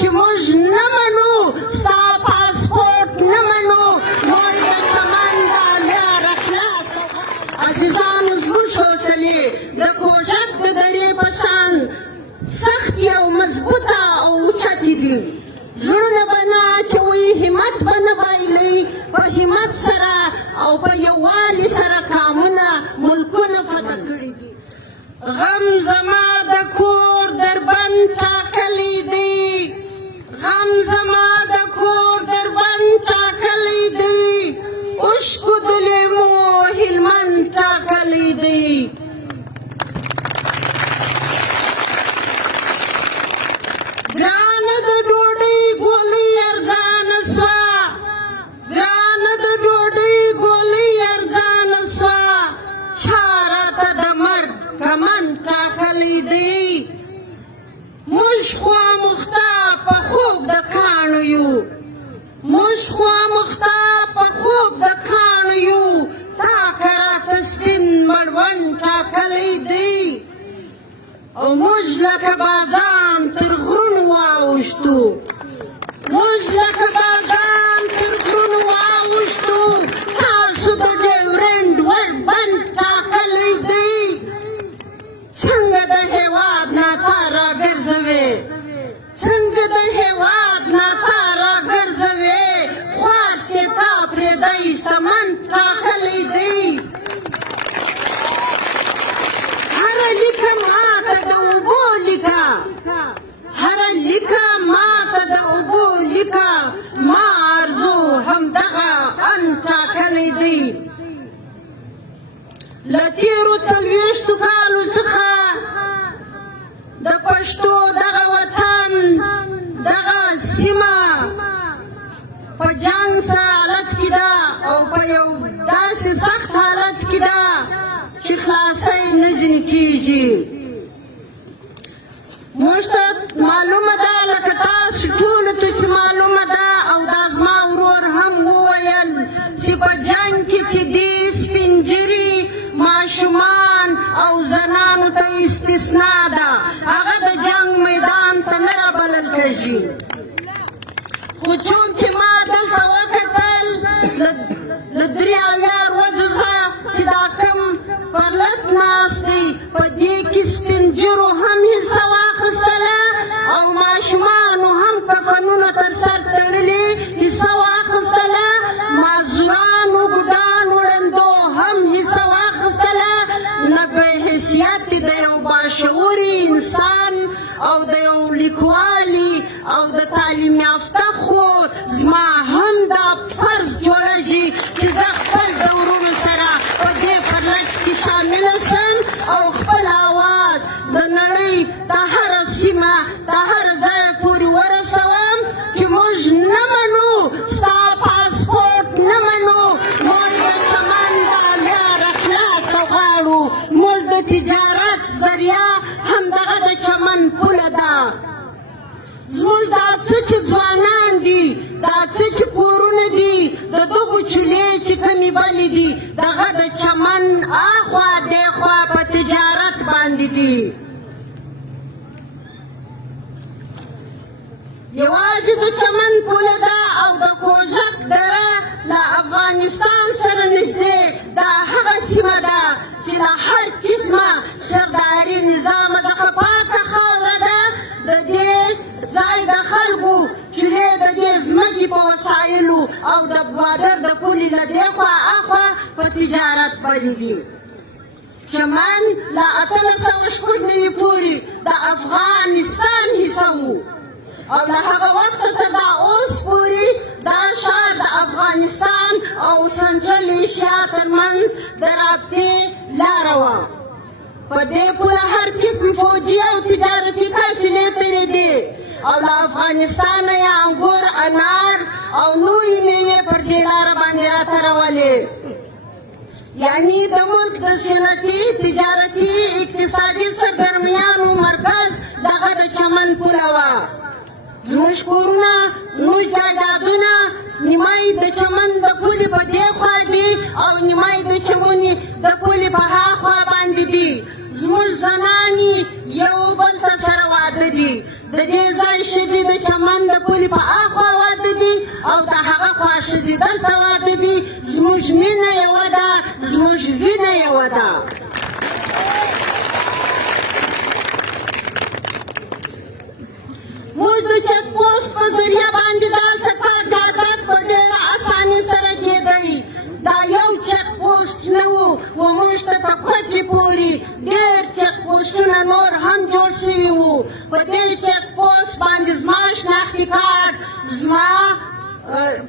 چې موږ نه منو ستا پاسپورټ نه منو موږ د چمن دا لاره خلاصه عزیزانو زموږ حوصلې د کوژک د درې په شان سختې او مضبوطه او اوچتې دي زړونه به نه اچوئ همت به نه بایلئ په همت سره او په یووالي سره کامونه ملکونه فتح کړي دي غم زما د کور دربند ټاکلی دی غم زما د کور دربند ټاکلی دی اوښکو د لیمو هلمند ټاکلی دی ګرانه د ډوډۍ ګولۍ ارزانه سوه ګرانه د ډوډۍ ګولۍ ارزانه سوه چا راته د مرګ کمن ټاکلی دی موږ خوامخته په خوب د کاڼو یو موږ خوامخته په خوب د کاڼو یو تا که راته سپین مړوند ټاکلی دی او موږ لکه بازان تر غرونو واوښتو موږ لکه بازان تر غرونو واوښتو تاسو د ډیورنډ وربند ټاکلی دی څنګه د هېواد نه تا راګرځوې څنګه د هېواد نه تا راګرځوې خوار سې تا پرېږدی سمن ټاکلی دی هره لیکه ماته د اوبو لیکه هره لیکه ماته د اوبو لیکه ما ارزو همدغه ان ټاکلی دی له تېرو څلوېښتو کالو څخه د پښتو دغه وطن دغه سیمه په جنګ حالت کې ده او په یو داسې سخت حالت کې ده چې خلاصی نه ځینې کېږي موږ ته معلومه ده لکه تاسو ټولو ته چې معلومه ده او دا زما ورور هم وویل چې په جنګ کې چې دې سپین ږیري ماشومان او زنانو ته استثنا ده هغه د جنګ میدان ته نه رابلل کېږي خو چونکې ما دلته وکتل له درې اویا ورځو څخه چې دا کوم پرلط ناست دی په دې کې سپین ږیرو هم حصه واخیستله او ماشومانو هم کفنونه تر سر تړلي حصه واخیستله معذورانو بوډانو ړندو هم حصه واخیستله نه به حیثیت د یو باشعوري انسان او د یو لیکوالي او د تعلیم یافته خور زما هم دا فرض جوړېږي چې زه خپل د ورونو سره په دې پرلط کې شامله سم او خپل اواز د نړۍ د هره سیمه د هر ځای پورې ورسوم چې موږ نه منو ستا پاسپورټ نه منو موږ د چمن دا لاره خلاصه غواړو موږ د تجارت ذریعه همدغه د چمن پوله ده زموږ دا څه چې ځوانان دي دا څه چې کورونه دي د دغو چولې چې کمې بلې دي دغه د چمن اخوا دېخوا په تجارت باندې دي یوازې د چمن پوله ده او د کوژک دره له افغانستان سره نږدې دا هغه سیمه ده چې له هر قسمه سرداري نظام څخه پاکه خاوره ده د دې ځای د خلکو چولې د دې ځمکې په وسایلو او د بادر د پولې له دېخوا اخوا په تجارت بلې دي چمن له 1890 پورې د افغانستان حصه و او له هغه وخته تر دا اوس پورې دا ښار د افغانستان او سنټرل ایشیا ترمنځ د رابطې لاره وه په دې پوله هر قسم فوجي او تجارتي قافلې تېرېدې او له افغانستانه یې انګور انار او نورې مېوې پر دې لاره باندې راته رولې یعنی د ملک د صنعتي تجارتي اقتصادي سرګرمیانو مرکز دغه د چمن پوله وه زموږ کورونه زموږ جایدادونه نیمه یې د چمن د پولې په دې خوا دي او نیمه یې د چمن د پولې په ها خوا باندې دي زموږ زنانې یو بل ته سره واده دي د دې ځای ښځې د سامان د پولې په اخوا واده دي او د هغه خوا ښځې دلته واده دي. زموږ مینه یوه ده، زموږ وینه یوه ده. موږ د چک پوسټ په ذریعه باندې دلته تګ راتګ په ډېره اسانۍ سره کېدی. دا یو چک پوسټ نه و، و موږ ته تر کوټې پورې ډېر چک پوسټونه نور هم جوړ سوي وو. په دې چک پوسټ باندې زما شناختي کارډ، زما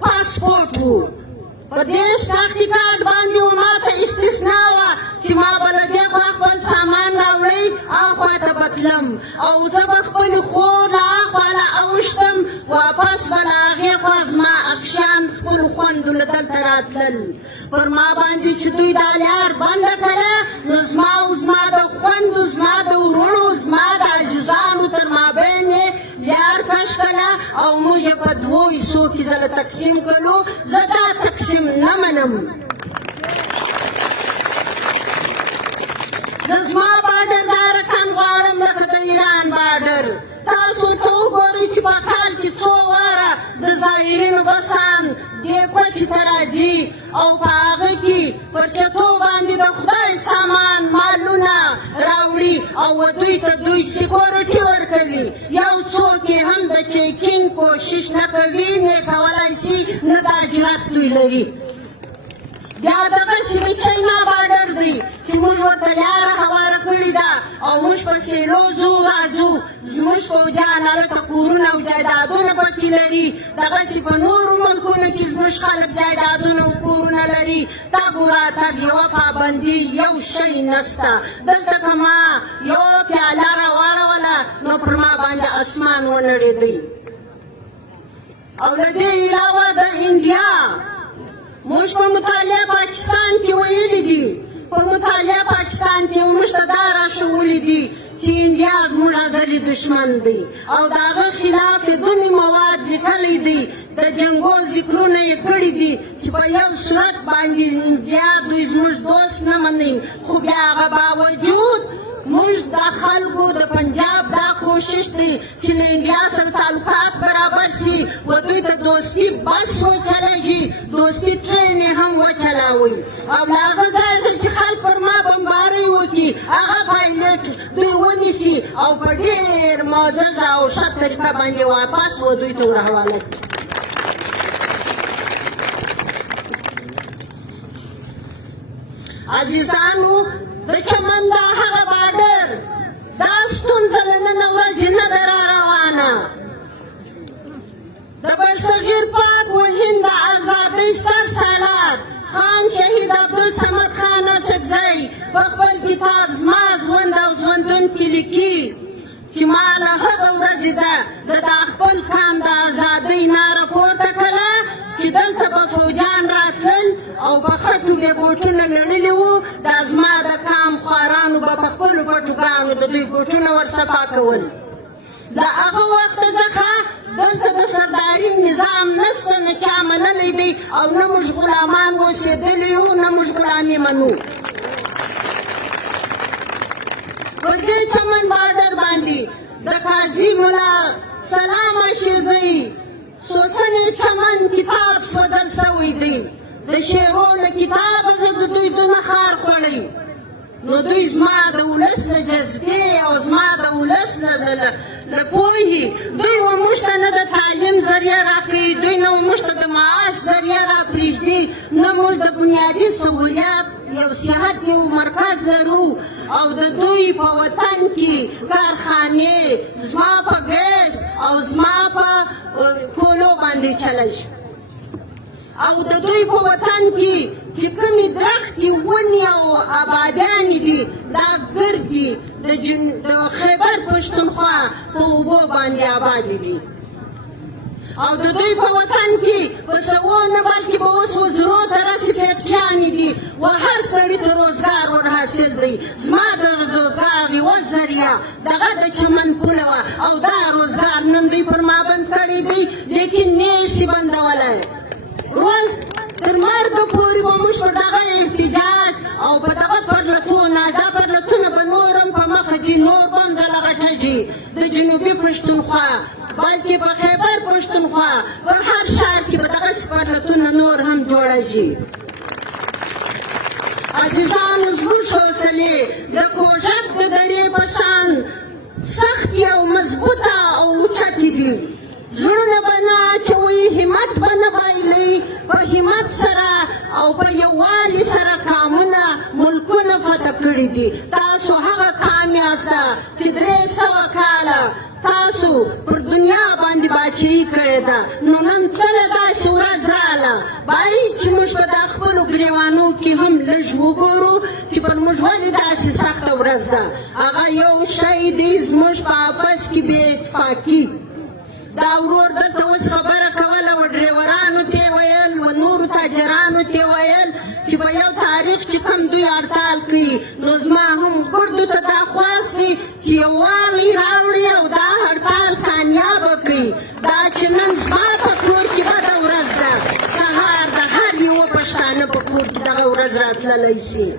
پاسپورټ و. په دې شناختي کارډ باندې و ماته استثنا وه چې ما به له دې خوا خپل سامان راوړی اخوا ته به تلم او زه به خپلې خور له اخوا نه اوښتم، واپس به له هغې خوا زما افشان خپلو خویندو له دلته راتلل. پر ما باندې چې دوی دا لار بنده کړه، نو زما او زما د خویندو، زما د وروڼو، زما د عزیزانو تر مابین یې لار کش کړه او موږ یې په دوو حصو کې ځله تقسیم کړو. زه دا تقسیم نه منم. زه زما باډر دا رقم غواړم لکه د ایران باډر. تاسو ته وګورئ چې په کال کې څو واره د زایرینو بسان دې کوټې ته راځي او په هغه کې پر چتو باندې د خدای سامان مالونه راوړي او دوی ته دوی سیکورټي ورکوي. یو څوک یې هم د چیکینګ کوشش نه کوي، نه یې کولی شي، نه دا جرأت دوی لري. بیا دغسې د چاینا باډر دی چې موږ ورته لاره هواره کړې ده او موږ په سیلو ځو راځو. زموږ فوجیان هلته کورونه او جایدادونه پکې لري. دغسې په نورو ملکونو کې زموږ خلک جایدادونه او کورونه لري. تګ و راتګ یوه پابندي، یو شی نسته. دلته که ما یوه پیاله راواړوله نو پر ما باندې اسمان ونړېدی. او له دې علاوه د انډیا موږ په مطالعه پاکستان کې ویلي دي، په مطالعه پاکستان کې موږ ته دا راښوولي دي چې انډیا زموږ ازلي دشمن دی او د هغه خلاف یې دونې مواد لیکلی دی. د جنګو ذکرونه یې کړي دي چې په یو صورت باندې انډیا دوی زموږ دوست نه مني، خو بیا هغه باوجود موږ د خلکو د پنجاب دا کوشش دی چې له انډیا سره تعلقات برابر سي و دوی ته دوستي بس وچلېږي، دوستي ټرین یې هم وچلاوئ او له هغه ځایه نه چې خلک پر ما بمبارۍ وکړي، هغه پایلټ دوی ونیسي او په ډېر معززه او ښه طریقه باندې واپس و دوی ته ورحواله کړي. عزیزانو، د چمن دا هغه باډر، دا ستونزه له نن ورځې نه ده را روانه. د برصغیر پاک و هند د ازادۍ ستر سالار خان شهید عبدالصمد خان اڅکزی په خپل کتاب زما ژوند او ژوندون کې لیکي چې ما له هغه ورځې ده د دا خپل قام د ازادۍ ناره پورته کړه چې دلته به فوجان راتلل او په خټو بې ګوټونه لړلي وو. دا زما د قام خوارانو به په خپلو پټوګانو د دوی ګوټونه ورصفا کول. د هغه وخته څخه دلته د سرداري نظام نسته، نه چا منلی دی او نه موږ غلامان اوسېدلي یو، نه موږ غلامي منو. په دې چمن باډر باندې د قاضي ملا سلام شیزی سوسنې چمن کتاب سوځل سوی دی. د شعرونو کتابه زه د دوی دونه خار خوړی. نو دوی زما د ولس له جذبې او زما د ولس له پوهې دوی و موږ ته نه د تعلیم ذریعه راکوي، دوی نه و موږ ته د معاش ذریعه راپرېږدي، نه موږ د بنیادي سهولیات یو صحت یو مرکز لرو او د دوی په وطن کې کارخانې زما په ګیس او زما په کولو باندې چلی شي. او د دوی په وطن کې چې کومې درختې ونې او آبادیانې دي دا ګردې د خیبر پښتونخوا په اوبو باندې آبادې دي. او د دوی په وطن کې په سوو نه بلکې به اوس وزرو ته رسې فیکټریانې دي و هر سړي ته روزګار ور حاصل دی. زما د روزګار یوه ذریعه دغه د چمن پوله وه او دا روزګار نن دوی پر ما بند کړی دی، لیکن نه یې شي بندولی. روز تر مرګه پورې به موږ په دغه احتجاج او په دغه پرلتونه، دا پرلتونه به نور هم په مخه ځي، نور به هم دغه غټه ځي. د جنوبي پښتونخوا بلکې په خیبر پښتونخوا په هر ښار کې به دغسې پرلتونه نور هم جوړه شي. عزیزانو زموږ حوصلې د کوژب د درې په شان سختې او مضبوطه او اوچتې دي. زړونه به نه اچوئ، همت به نه بایلئ، په همت سره او په یووالي سره کامونه ملکونه فتح کړي دي. تاسو هغه قام یاسته چې 300 کاله تاسو پر دنیا باندې باچهي کړې ده. نو نن څله داسې ورځ راله باید چې موږ په دا خپلو ګریوانو کې هم لږ وګورو چې پر موږ ولې داسې سخته ورځ ده. هغه یو شی دی زموږ په آفس کې بې اتفاقي. دا ورور دلته اوس خبره کوله و ډریورانو ته یې ویل و نورو تاجرانو ته یې ویل چې په یو تاریخ چې کوم دوی هړتال کوي نو زما هم ګردو ته دا خواست دی چې یووالی راوړي او دا هړتال کامیابه کړي. دا چې نن زما په کور کې بده ورځ ده، سهار د هر یوه پښتانه په کور کې دغه ورځ راتللی شي.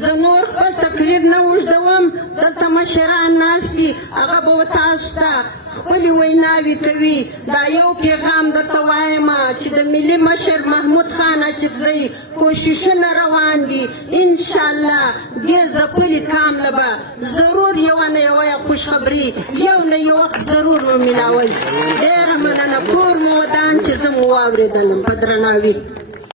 زه نور خپل تقریر نه اوږدوم، دلته مشران ناست دي، هغه به تاسو ته خپلې ویناوې کوي. دا یو پیغام درته وایم چې د ملي مشر محمود خان اچکزۍ کوششونه روان دي. انشاءالله دې ځپلي کام نه به ضرور یوه نه یوه خوشخبري یو نه یو وخت ضرور ومېلاوئ. ډېره مننه. کور مو ودان چې زه مو واورېدلم په درناوي.